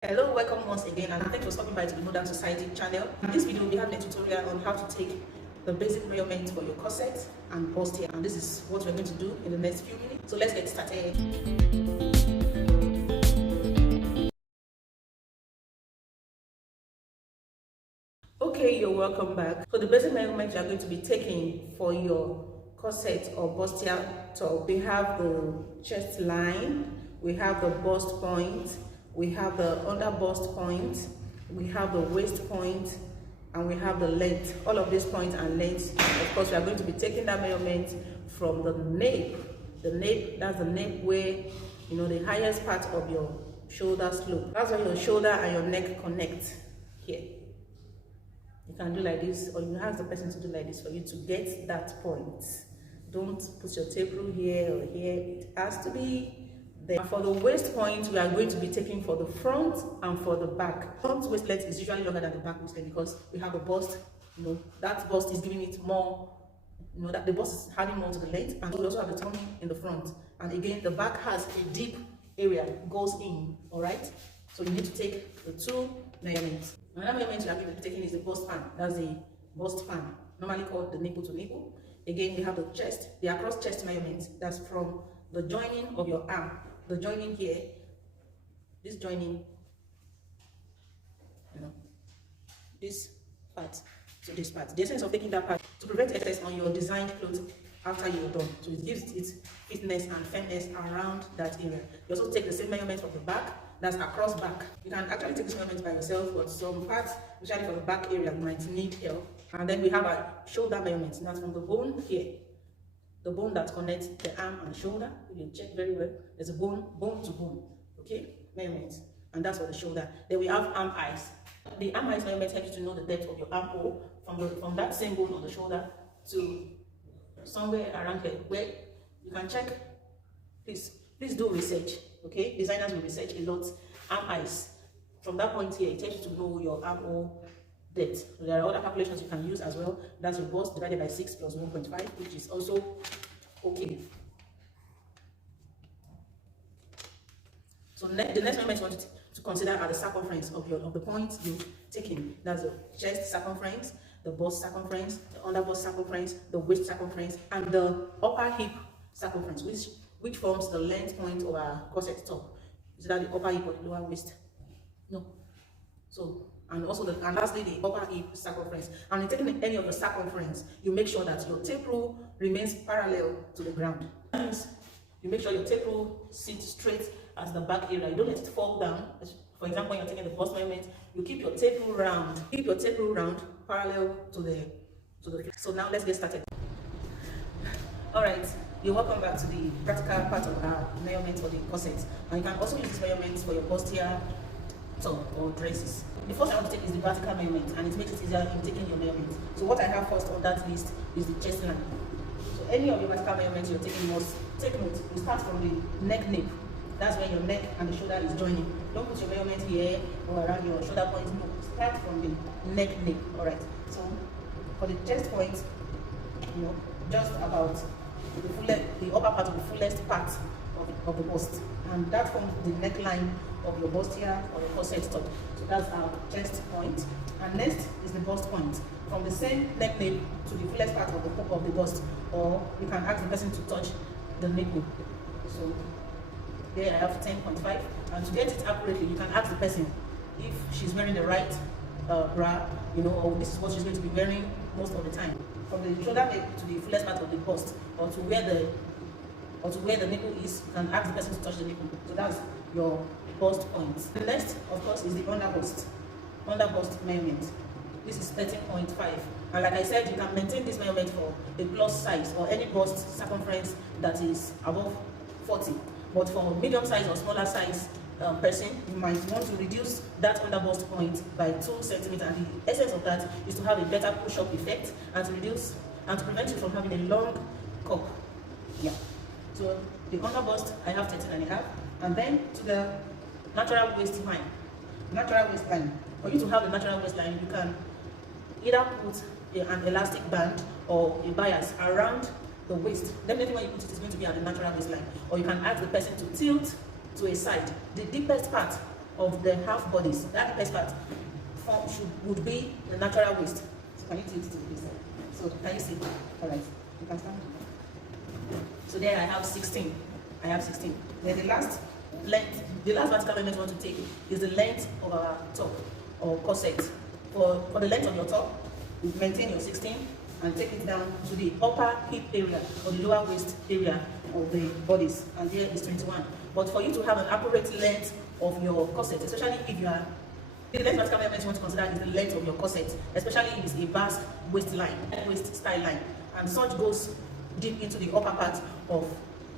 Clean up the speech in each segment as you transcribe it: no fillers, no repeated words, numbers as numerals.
Hello, welcome once again, and thanks for stopping by to the Modern Society channel. In this video, we have a tutorial on how to take the basic measurements for your corset and bustier, and this is what we're going to do in the next few minutes. So let's get started. Okay, you're welcome back. So the basic measurements you are going to be taking for your corset or bustier top, we have the chest line, we have the bust point, we have the under bust point, we have the waist point, and we have the length. All of these points and lengths, of course, we are going to be taking that measurement from the nape. The nape, that's the nape where, the highest part of your shoulder slope. That's where your shoulder and your neck connect here. You can do like this, or you ask the person to do like this for you to get that point. Don't put your tape rule here or here. It has to be there. For the waist point, we are going to be taking for the front and for the back. Front waist length is usually longer than the back waist length because we have a bust. That bust is giving it more. That the bust is adding more to the length, and we also have the tummy in the front. And again, the back has a deep area goes in. All right. So you need to take the two measurements. Another measurement you are going to be taking is the bust pan. That's the bust pan, normally called the nipple to nipple. Again, we have the chest, the across chest measurement. That's from the joining of your arm, the joining here, this joining, this part to this part. The essence of taking that part to prevent excess on your design clothes after you're done. So it gives it fitness and firmness around that area. You also take the same measurement from the back. That's across back. You can actually take this measurement by yourself, but some parts, especially for the back area, might need help. And then we have a shoulder measurement. That's from the bone here, the bone that connects the arm and shoulder. You can check very well. There's a bone to bone, okay, measurement, and that's for the shoulder. Then we have arm eyes. The arm eyes measurement helps you to know the depth of your armhole from that same bone on the shoulder to somewhere around here, where you can check. Please do research. Okay, designers will research a lot. Arm eyes. From that point here, it tells you to know your armhole depth. So there are other calculations you can use as well. That's your bust divided by 6 plus 1.5, which is also okay. So the next measurement you want to consider are the circumference of the points you've taken. That's the chest circumference, the bust circumference, the under bust circumference, the waist circumference, and the upper hip circumference, which forms the length point of our corset top. Is that the upper hip or the lower waist? No. So, and lastly, the upper hip circumference. And in taking any of the circumference, you make sure that your tape rule remains parallel to the ground. That means you make sure your tape rule sits straight as the back area. You don't let it fall down. For example, when you're taking the bust measurement, you keep your tape rule round. Keep your tape rule round parallel to the. So now let's get started. All right. You're welcome back to the practical part of our measurements for the corsets. And you can also use these measurements for your bustier top or dresses. The first I want to take is the vertical measurement, and it makes it easier in taking your measurements. So what I have first on that list is the chest line. So any of your vertical measurements you're taking must take note. You start from the neck nape. That's where your neck and the shoulder is joining. Don't put your measurement here or around your shoulder point. No, start from the neck nape. All right. So for the chest point, just about the upper part of the fullest part of the bust, and that forms the neckline of your bustier or your corset top. So that's our chest point. And next is the bust point, from the same neck nape to the fullest part of the bust, or you can ask the person to touch the nipple. So there I have 10.5, and to get it accurately, you can ask the person if she's wearing the right bra, or this is what she's going to be wearing most of the time. From the shoulder nape to the fullest part of the bust, or to where the nipple is, you can ask the person to touch the nipple. So that's your bust point. The next, of course, is the under bust measurement. This is 13.5, and like I said, you can maintain this measurement for a plus size or any bust circumference that is above 40. But for medium size or smaller size person, you might want to reduce that under bust point by 2 centimeters. And the essence of that is to have a better push-up effect and to prevent you from having a long cup. Yeah. So the under bust, I have 13.5, and then to the natural waistline. For you to have the natural waistline, you can either put an elastic band or a bias around the waist. Definitely when you put it, it's going to be at the natural waistline. Or you can ask the person to tilt to a side. The deepest part of the half bodies, that deepest part would be the natural waist. So can you tilt it to this side? So can you see? All right, you can stand. So there I have 16. I have 16. Then the last length, the last vertical measurement you want to take is the length of our top or corset. For the length of your top, you maintain your 16 and take it down to the upper hip area or the lower waist area of the bodies, and there is 21. But for you to have an accurate length of your corset, especially if you are, the length vertical measurement you want to consider is the length of your corset, especially if it's a basque waistline, waist style line, and such goes deep into the upper part of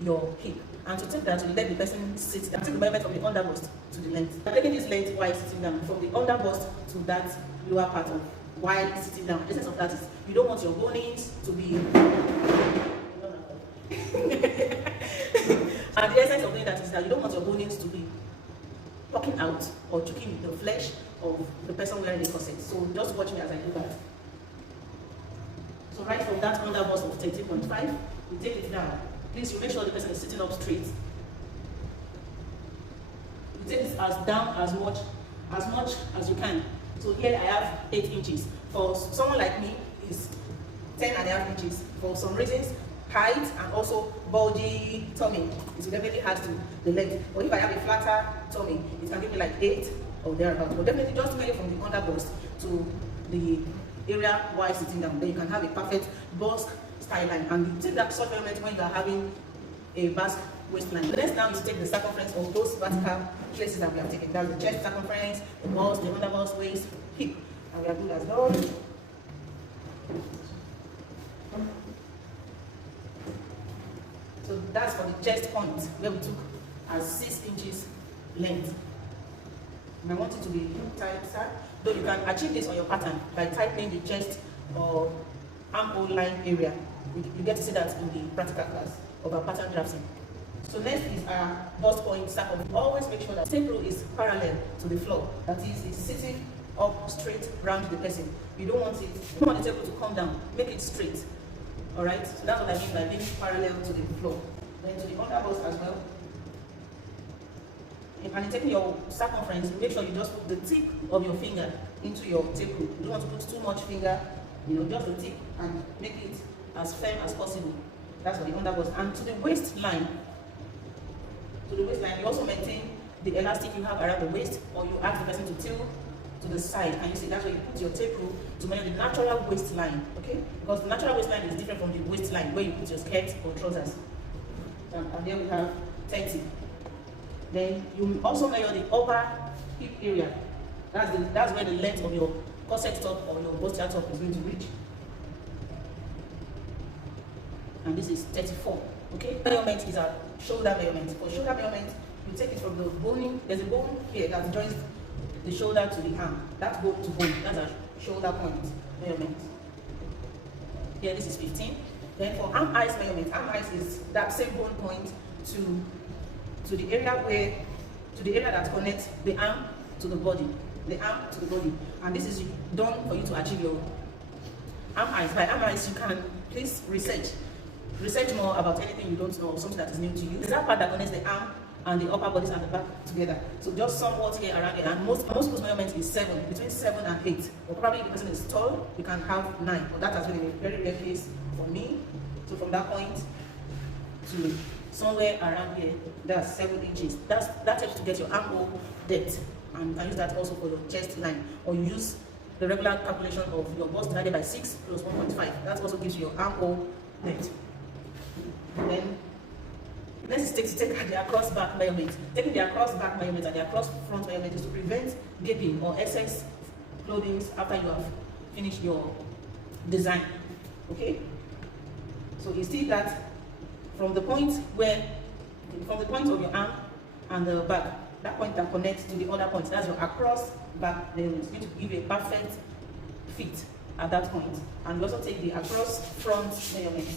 your hip. And to take that, you let the person sit down. Take the measurement from the underbust to the length. I'm taking this length while sitting down, from the underbust to that lower part of while sitting down. The essence of that is you don't want your bonings to be. And the essence of doing that is that you don't want your bonings to be poking out or choking the flesh of the person wearing the corset. So just watch me as I do that. So right from that underbust of 13.5, you take it down. Please, you make sure the person is sitting up straight. You take it as down as much as you can. So here I have 8 inches. For someone like me, it's 10.5 inches. For some reasons, height and also bulgy tummy, it will definitely add to the length. But if I have a flatter tummy, it can give me like 8 or thereabouts. But definitely just make it from the underbust to the area while sitting down. Then you can have a perfect bust style line. And you take that short measurement when you are having a basque waistline. The next now is take the circumference of those vertical places that we have taken. That's the chest circumference, the bust, the underbust, waist, hip. And we are good as done. So that's for the chest point, where we took as 6 inches length. And I want it to be tighter, though you can achieve this on your pattern by tightening the chest or armhole line area. You get to see that in the practical class of our pattern drafting. So next is our bust point circumference. Always make sure that the tape rule is parallel to the floor. That is, it's sitting up straight round the person. You don't want the tape rule to come down. Make it straight. Alright? So that's what I mean by being parallel to the floor. Then to the underbust as well. And in taking your circumference, make sure you just put the tip of your finger into your tape rule. You don't want to put too much finger, just the tip, and make it as firm as possible. That's for the underbust. And to the waistline, you also maintain the elastic you have around the waist, or you ask the person to tilt to the side, and you see that's where you put your tape rule to measure the natural waistline, okay? Because the natural waistline is different from the waistline where you put your skirt or trousers. And there we have 30. Then you also measure the upper hip area. That's where the length of your corset top or your bustier top is going to reach. And this is 34. Okay? Measurement is a shoulder measurement. For shoulder measurement, you take it from the boning. There's a bone here that joins the shoulder to the arm. That's bone to bone. That's a shoulder point measurement. Here, this is 15. Then for arm eyes measurement, arm eyes is that same bone point to the area that connects the arm to the body. The arm to the body. And this is done for you to achieve your arm eyes. By arm eyes, you can please research more about anything you don't know, or something that is new to you. It's that part that connects the arm and the upper bodies and the back together. So just somewhat here around here. And most people's measurement is 7, between 7 and 8. Or probably if the person is tall, you can have 9. But that has been a very rare case for me. So from that point to somewhere around here, that's 7 inches. That helps to get your armhole depth. And you can use that also for your chest line. Or you use the regular calculation of your bust divided by 6 plus 1.5. That also gives you your armhole depth. Then next is take the across back measurement. Taking the across back measurement and the across front measurement is to prevent gaping or excess clothing after you have finished your design. Okay? So you see that from the point of your arm and the back, that point that connects to the other point, that's your across back measurement. It's going to give you a perfect fit at that point. And we also take the across front measurement.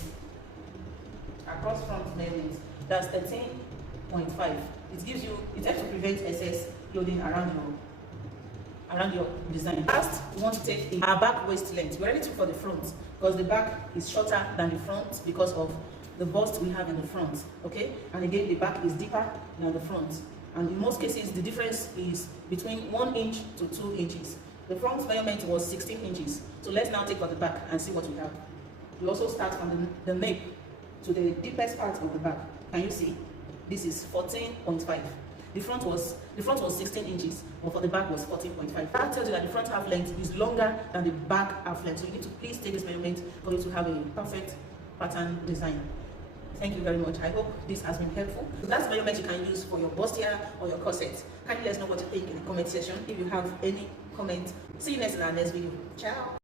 Across front measurement, that's 13.5. It helps to prevent excess clothing around your design. Last, we want to take our back waist length. We already took for the front because the back is shorter than the front because of the bust we have in the front. Okay, and again the back is deeper than the front. And in most cases, the difference is between 1 inch to 2 inches. The front measurement was 16 inches. So let's now take for the back and see what we have. We also start from the nape to the deepest part of the back. Can you see? This is 14.5. The front was 16 inches, but for the back was 14.5. That tells you that the front half length is longer than the back half length. So you need to please take this measurement for you to have a perfect pattern design. Thank you very much. I hope this has been helpful. So that's measurement you can use for your bustier or your corset. Kindly let us know what you think in the comment section. If you have any comment, see you next in our next video. Ciao.